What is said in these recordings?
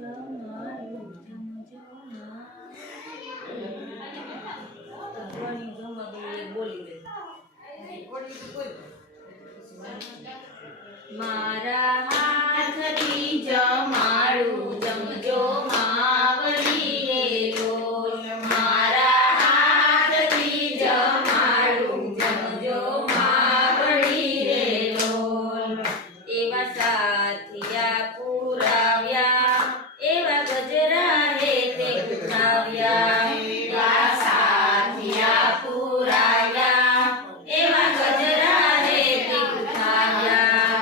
જમાડું જમજો મારા હાથથી જમાડું જમજો માવડી રે લોલ મારા હાથથી જમાડું જમજો માવડી રે લોલ એવા સાથિયા પુરાવ્યા એવા ગજરા હે તે પુરાવ્યા એવા સાથિયા પુરાવ્યા એવા ગજરા હે તે પુરાવ્યા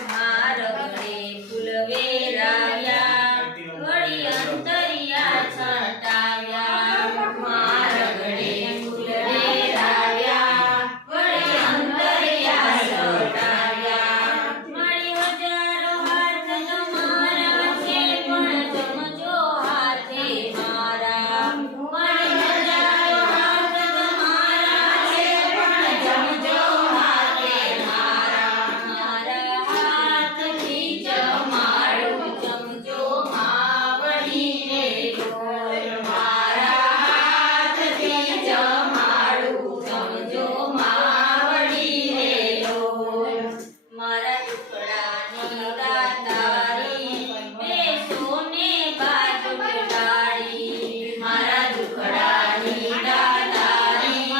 મારા ગળે ફૂલ વેરાવ્યા વળી અંતરિયા છટાવ્યા મારા ગળે ફૂલ વેરાવ્યા વળી અંતરિયા છટાવ્યા મળી હજારો હાથ તમારા છે પણ જમજો હાથે મારા મળી હજારો હાથ તમારા છે પણ જમજો હાથે મારા મારા હાથથી જમાડું જમજો માવડી રે લોલ મારા હાથથી જમાડું જમજો માવડી રે લોલ મારા ટુકડાની દાતારી બેસો ને બાજુ ડાળી મારા ટુકડાની દાતારી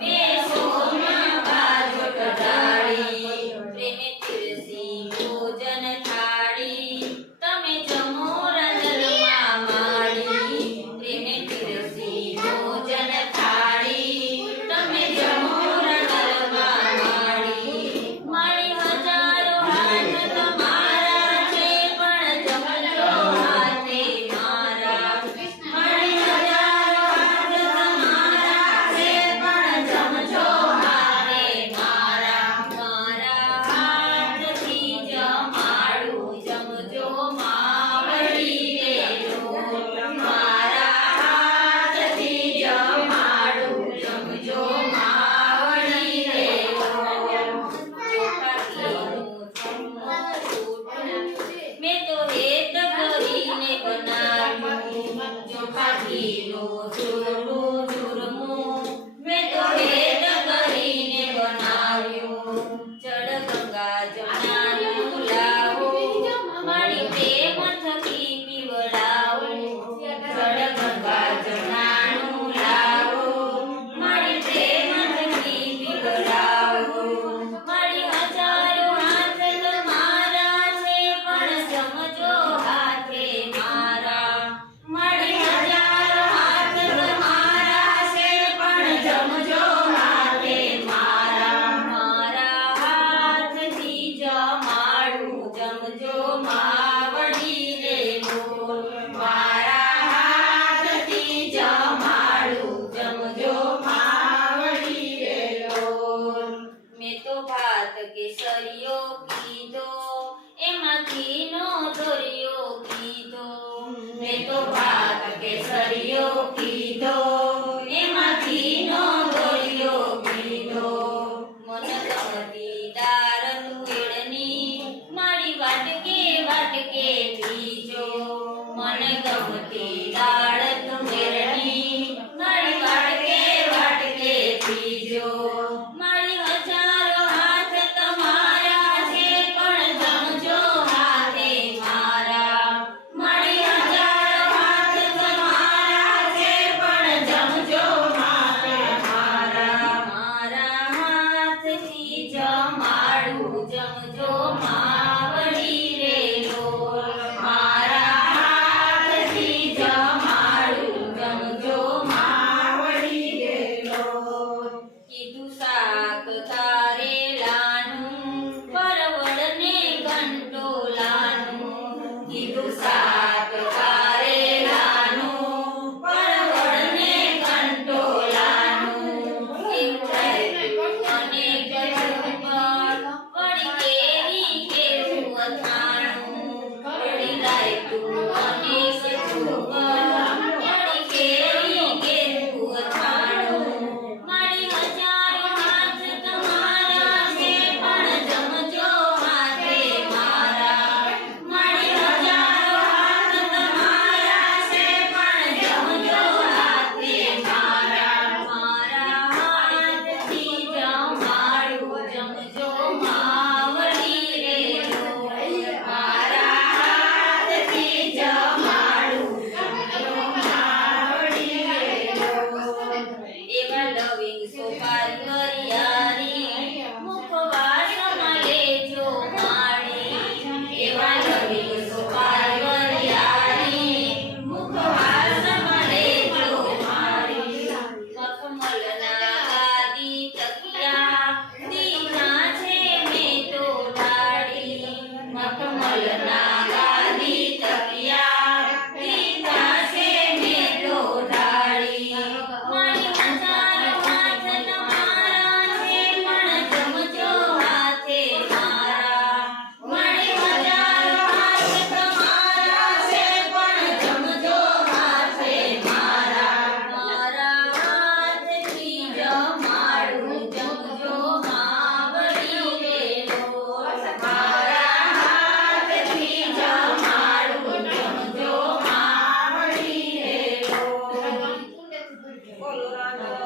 બેસો ને બાજુ ડાળી પ્રેમે તિરસી ભોજન થાળી તમે જમો રંગમાં માળી પ્રેમે તિરસી ભોજન થાળી તમે જમો રંગમાં માળી મારી હજારો હાથ તમારા છે પણ જમજો હાથે મારા મારી હજારો હાથ તમારા છે પણ જમજો હાથે મારા મારા હાથથી જમાડું જમજો માવડી રે લોલ મારા હાથથી જમાડું જમજો માવડી રે લોલ ચોખા ઘીનું જમવું મેં તો હેત કરીને બનાવ્યું ચોખા ઘીનું